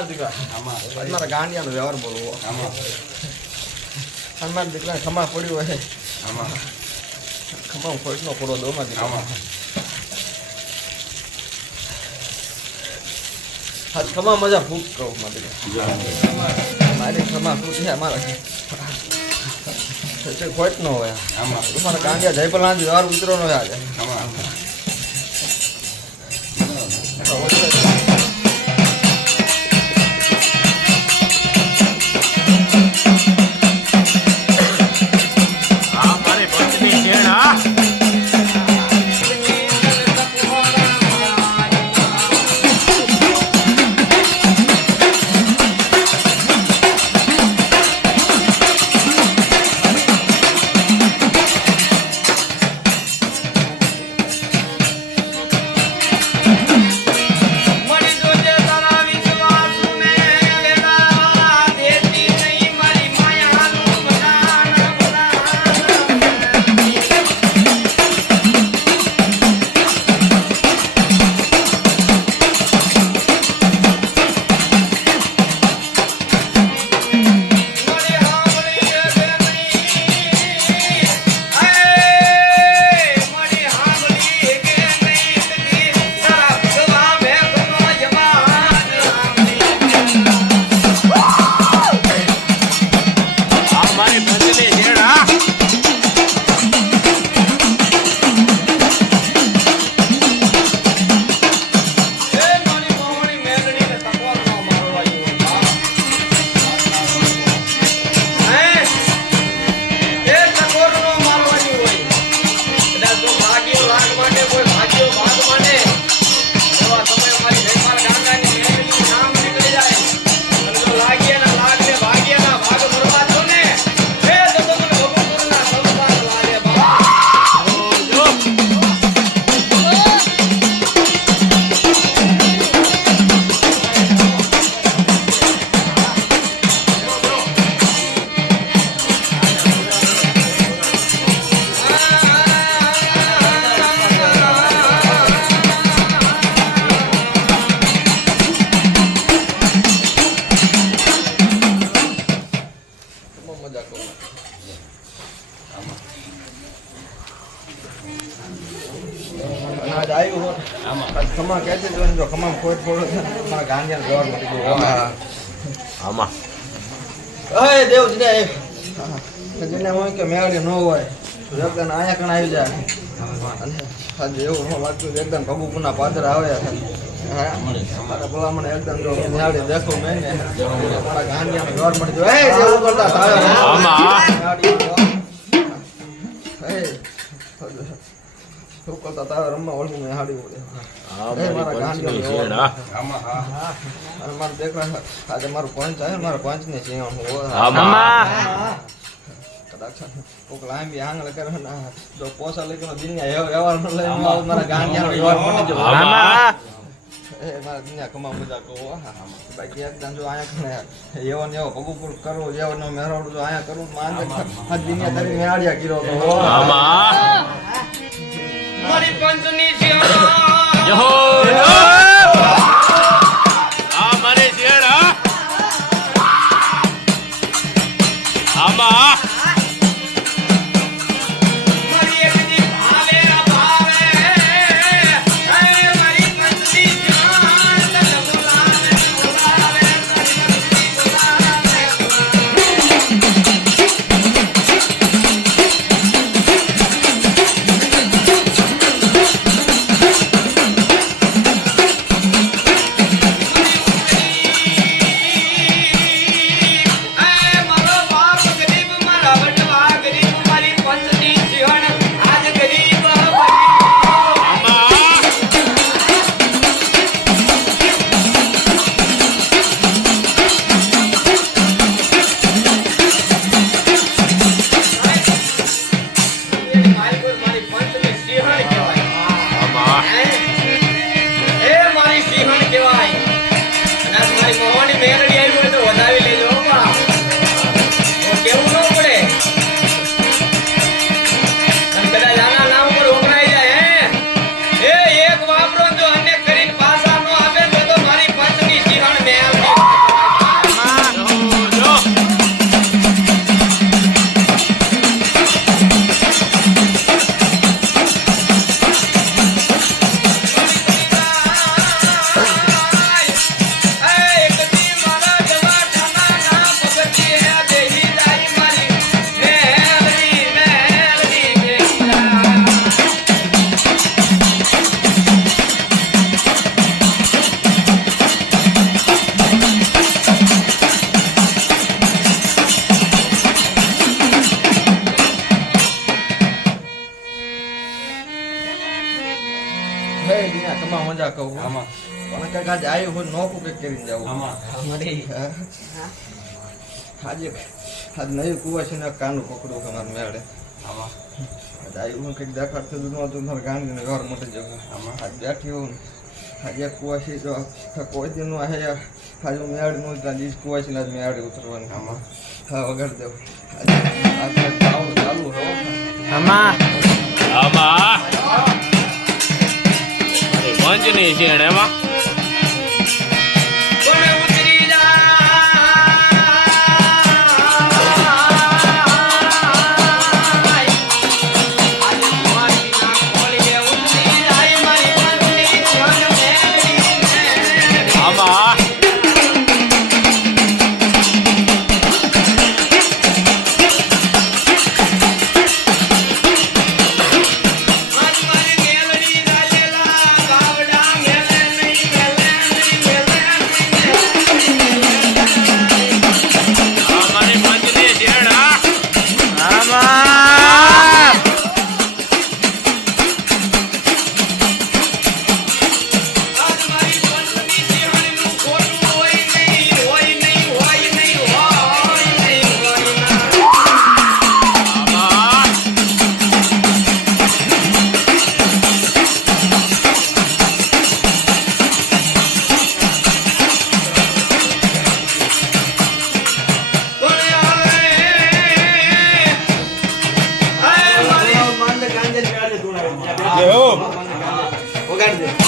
અમાર દીકરા અમારા ગાંડિયાનો વ્યવહાર બોલવો અમારા દીકરા ખમા પડ્યું હોય ખમા ખોટનો પડો દો માં દીકરા આજ ખમા મજા ફૂક કહું માં દીકરા મારી ખમા ફૂક છે અમારા ખોટ નો હોય તમારા ગાંડિયા જયપલાન વ્યવહાર ઉતરો નો આજે ખમા કહે છે જો ખમા ખોટ પડો મારા ગાંડિયા જવાર મળી ગયો આમાં એ દેવજી જેને હોય કે મેળવી ન હોય એકદમ આયા કણ આવી જાય અને એવું ન લાગતું એકદમ ભગુપુના પાદર આવે મારા ભલામણ એકદમ જો મેળવી દેખો મેં ને મારા ગાંડિયાનો જવાર મળી ગયો એવું કરતા શું કરતા તારે રમવા ઓળખું મેં હાડી મારા ગાંડિયા મારા દેખા આજે મારું પંચ આવે મારા પંચ ને છે કોક લાંબી આંગળ કરે જો પોસા લઈ ગયો દિનિયા વ્યવહાર ન લઈ મારા ગાંડિયાનો વ્યવહાર પડી જવો મારા દિનિયા કમા મજા કહો બાકી એકદમ જો આયા એવો ને એવો ભગુપુર કરવો એવો ને મેળવડું જો આયા કરું માંગે દિનિયા તારી મેળ્યા ગીરો તો મારી પંચની છે આ મારે શેરા આમાં ખમા મજા કહું આમાં પણ કાંઈક આજે આવ્યું હોય નોખું કંઈક કરીને જવું આમાં આજે નહીં કુવાસીને કાનું પકડું અમારે મેળે આમાં આજે આવ્યું હું કંઈક દેખાડતું હતું નહોતું મારે ગાંધીને ઘર મોટી જવું આમાં આજ બેઠી હોઉં આજે કુવાસી તો કોઈ દિન હે આજે હું મેળનું જ આજે કુવાસીને આજ મેળે ઉતરવાનું આમાં હા વગાડી દઉં આજે ચાલુ ચાલુ હો આમાં આમાં પંચની છે એમાં વગાડી દે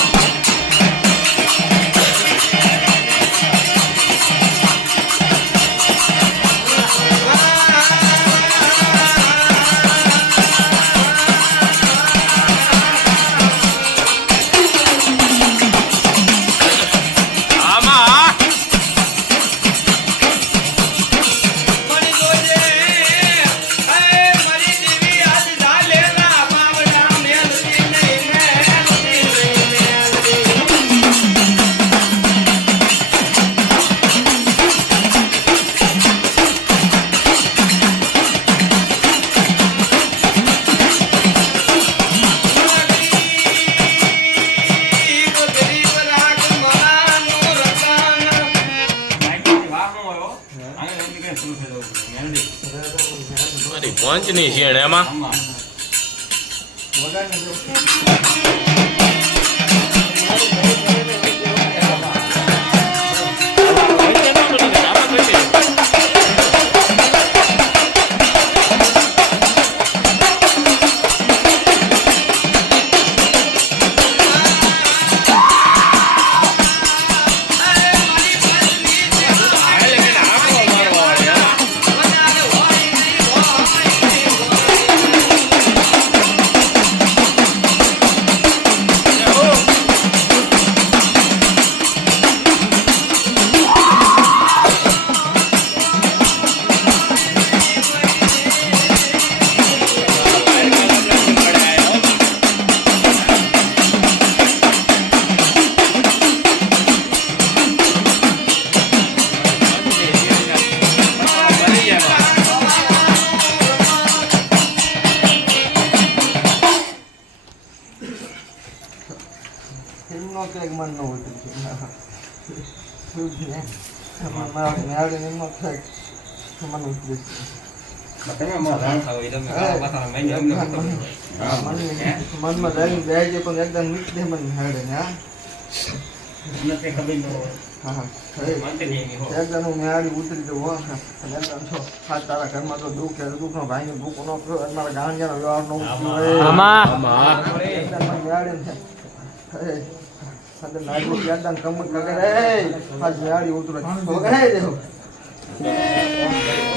પંચની છે એમાં વગાડી દે એમનો ક્યાંક મન ન હોતું છે મારા મેળે એમનો ક્યાંક મન ઉતરે મનમાં જાય છે પણ એકદમ નીકળે મને મેળે ને હા એકદમ હું મેળવી ઉતરી જવું એકદમ છો હા તારા ઘરમાં તો દુઃખ છે દુઃખનો ભાઈનું દુઃખ ન મારા ગાંડિયાનો વ્યવહાર નો મેળે ને ada lagu yang kamu kagak deh, pas nyari untuk, kagak deh.